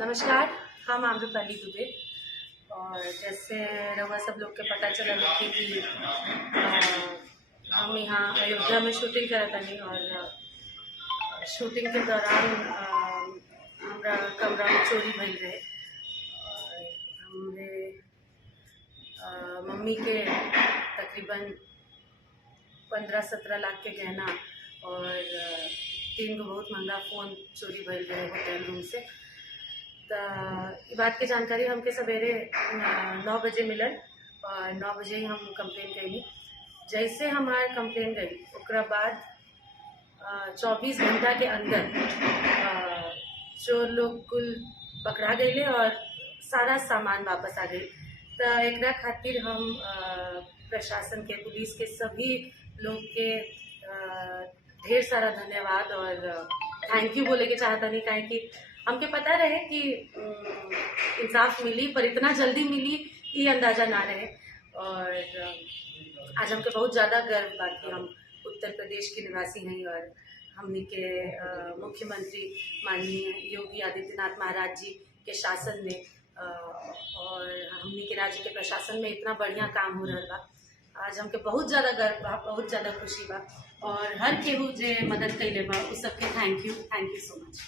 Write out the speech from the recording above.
नमस्कार, हम आम्रपाली दुबे। और जैसे रउआ सब लोग के पता चलल होखी कि हम यहाँ अयोध्या में शूटिंग करत तनी और शूटिंग के दौरान हमरा कमरा में चोरी भइल रहे। और हमरे मम्मी के तकरीबन 15-17 लाख के गहना और 3 गो बहुत महंगा फ़ोन चोरी भइल रहे होटल रूम से। तो ये बात के जानकारी हमके सवेरे 9 बजे मिलल और 9 बजे ही हम कंप्लेन कैली। जैसे हमार कंप्लेन गई ओकरा बाद 24 घंटा के अंदर चोर लोग कुल पकड़ा गए और सारा सामान वापस आ गई। तो एकरा खातिर हम प्रशासन के, पुलिस के, सभी लोग के ढेर सारा धन्यवाद और थैंक यू बोले के चाहता नहीं, काहे कि हमके पता रहे कि इंसाफ मिली, पर इतना जल्दी मिली ये अंदाजा ना रहे। और आज हमके बहुत ज़्यादा गर्व बा कि हम उत्तर प्रदेश के निवासी हैं और हमनी के मुख्यमंत्री माननीय योगी आदित्यनाथ महाराज जी के शासन में और हमनी के राज्य के प्रशासन में इतना बढ़िया काम हो रहा बा। आज हमके बहुत ज़्यादा गर्व बा, बहुत ज़्यादा खुशी बा और हर केहू जे मदद कैले बा उस सबके थैंक यू सो मच।